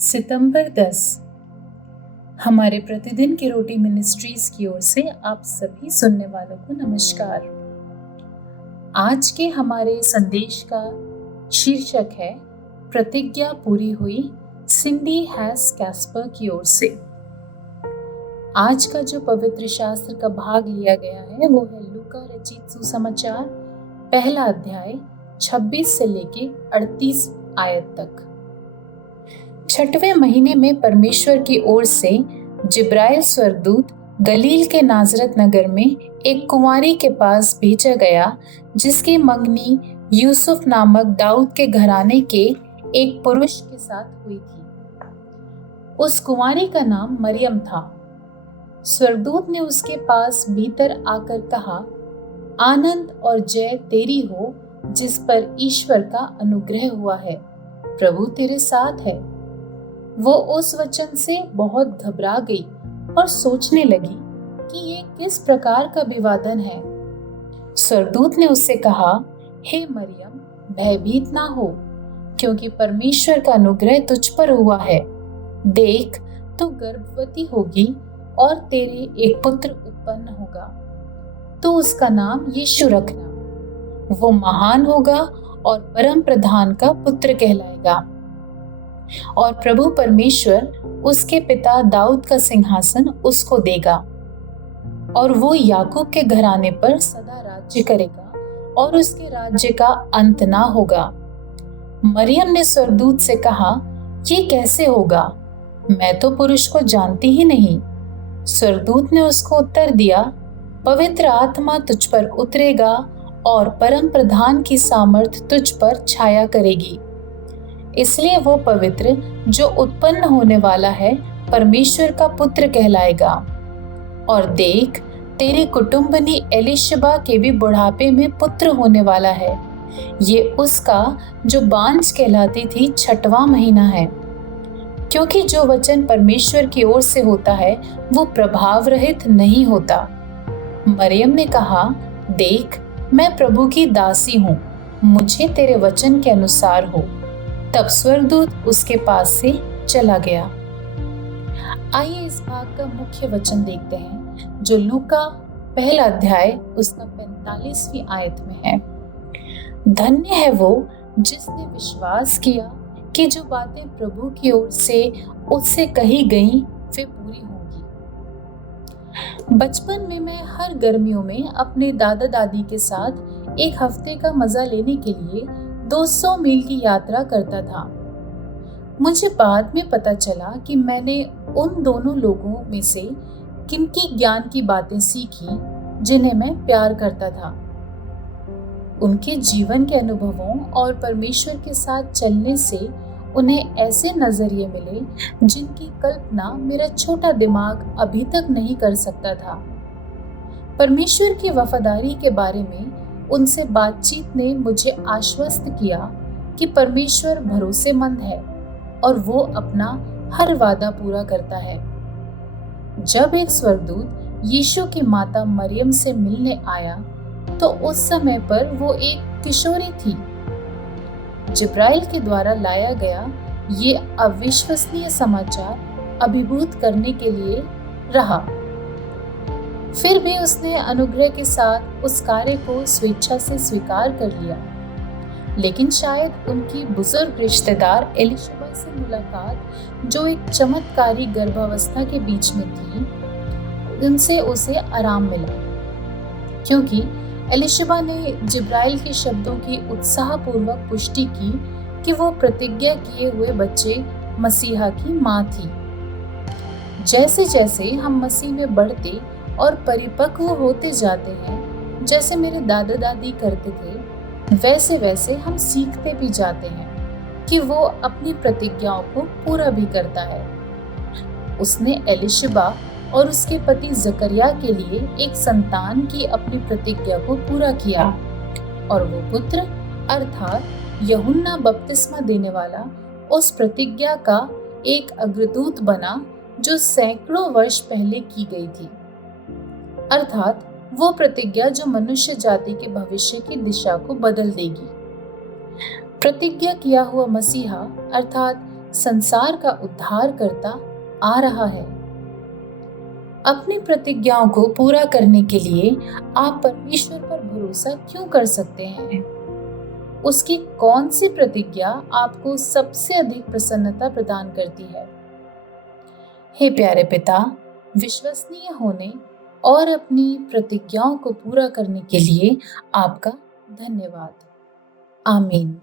सितंबर 10 हमारे प्रतिदिन की रोटी मिनिस्ट्रीज की ओर से आप सभी सुनने वालों को नमस्कार। आज के हमारे संदेश का शीर्षक है प्रतिज्ञा पूरी हुई, सिंडी हैस कैस्पर की ओर से। आज का जो पवित्र शास्त्र का भाग लिया गया है वो है लूका रचित सुसमाचार पहला अध्याय 26 से लेके 38 आयत तक। छठवें महीने में परमेश्वर की ओर से जिब्राइल स्वर्गदूत गलील के नाजरत नगर में एक कुंवारी के पास भेजा गया जिसकी मंगनी यूसुफ नामक दाऊद के घराने के एक पुरुष के साथ हुई थी। उस कुंवारी का नाम मरियम था। स्वर्गदूत ने उसके पास भीतर आकर कहा, आनंद और जय तेरी हो जिस पर ईश्वर का अनुग्रह हुआ है, प्रभु तेरे साथ है। वो उस वचन से बहुत घबरा गई और सोचने लगी कि ये किस प्रकार का अभिवादन है। स्वर्गदूत ने उससे कहा, हे मरियम, भयभीत ना हो, क्योंकि परमेश्वर का अनुग्रह तुझ पर हुआ है। देख, तू गर्भवती होगी और तेरे एक पुत्र उत्पन्न होगा। तू उसका नाम यीशु रखना। वो महान होगा और परम प्रधान का पुत्र कहलाएगा। और प्रभु परमेश्वर उसके पिता दाऊद का सिंहासन उसको देगा और वो याकूब के घराने पर सदा राज्य करेगा और उसके राज्य का अंत ना होगा। मरियम ने स्वर्गदूत से कहा, ये कैसे होगा? मैं तो पुरुष को जानती ही नहीं। स्वर्गदूत ने उसको उत्तर दिया, पवित्र आत्मा तुझ पर उतरेगा और परम प्रधान की सामर्थ तुझ पर छाया करेगी। इसलिए वो पवित्र जो उत्पन्न होने वाला है परमेश्वर का पुत्र कहलाएगा। और देख, तेरी कुटुंबनी एलिशबा के भी बुढ़ापे में पुत्र होने वाला है। ये उसका जो बांझ कहलाती थी 6वां महीना है, क्योंकि जो वचन परमेश्वर की ओर से होता है वो प्रभाव रहित नहीं होता। मरियम ने कहा, देख, मैं प्रभु की दासी हूँ, मुझे तेरे वचन के अनुसार हो। तब स्वर्गदूत उसके पास से चला गया। आइए इस भाग का मुख्य वचन देखते हैं जो लूका पहला अध्याय उसका 45वीं आयत में है। धन्य है वो जिसने विश्वास किया कि जो बातें प्रभु की ओर से उससे कही गईं वे पूरी होंगी। बचपन में मैं हर गर्मियों में अपने दादा दादी के साथ एक हफ्ते का मजा लेने के लिए 200 मील की यात्रा करता था। मुझे बाद में पता चला कि मैंने उन दोनों लोगों में से किनकी ज्ञान की बातें सीखी जिन्हें मैं प्यार करता था। उनके जीवन के अनुभवों और परमेश्वर के साथ चलने से उन्हें ऐसे नजरिए मिले जिनकी कल्पना मेरा छोटा दिमाग अभी तक नहीं कर सकता था। परमेश्वर की वफादारी के बारे में उनसे बातचीत ने मुझे आश्वस्त किया कि परमेश्वर भरोसेमंद है और वो अपना हर वादा पूरा करता है। जब एक स्वर्गदूत यीशु की माता मरियम से मिलने आया तो उस समय पर वो एक किशोरी थी। जिब्राइल के द्वारा लाया गया ये अविश्वसनीय समाचार अभिभूत करने के लिए रहा। फिर भी उसने अनुग्रह के साथ उस कार्य को स्वेच्छा से स्वीकार कर लिया। लेकिन शायद उनकी बुजुर्ग रिश्तेदार एलिशबा से मुलाकात, जो एक चमत्कारी गर्भावस्था के बीच में थी, उनसे उसे आराम मिला, क्योंकि एलिशबा ने जिब्राइल के शब्दों की उत्साहपूर्वक पुष्टि की कि वो प्रतिज्ञा किए हुए बच्चे मसीहा की मां थी। जैसे जैसे हम मसीह में बढ़ते और परिपक्व होते जाते हैं, जैसे मेरे दादा दादी करते थे, वैसे वैसे हम सीखते भी जाते हैं कि वो अपनी प्रतिज्ञाओं को पूरा भी करता है। उसने एलिशबा और उसके पति जकरिया के लिए एक संतान की अपनी प्रतिज्ञा को पूरा किया और वो पुत्र अर्थात यूहन्ना बपतिस्मा देने वाला उस प्रतिज्ञा का एक अग्रदूत बना जो सैकड़ों वर्ष पहले की गई थी। अर्थात वो प्रतिज्ञा जो मनुष्य जाति के भविष्य की दिशा को बदल देगी। प्रतिज्ञा किया हुआ मसीहा अर्थात संसार का उद्धार करता आ रहा है। अपनी प्रतिज्ञाओं को पूरा करने के लिए आप परमेश्वर पर भरोसा क्यों कर सकते हैं? उसकी कौन सी प्रतिज्ञा आपको सबसे अधिक प्रसन्नता प्रदान करती है? हे प्यारे पिता, विश्वसनीय होने और अपनी प्रतिज्ञाओं को पूरा करने के लिए आपका धन्यवाद। आमीन।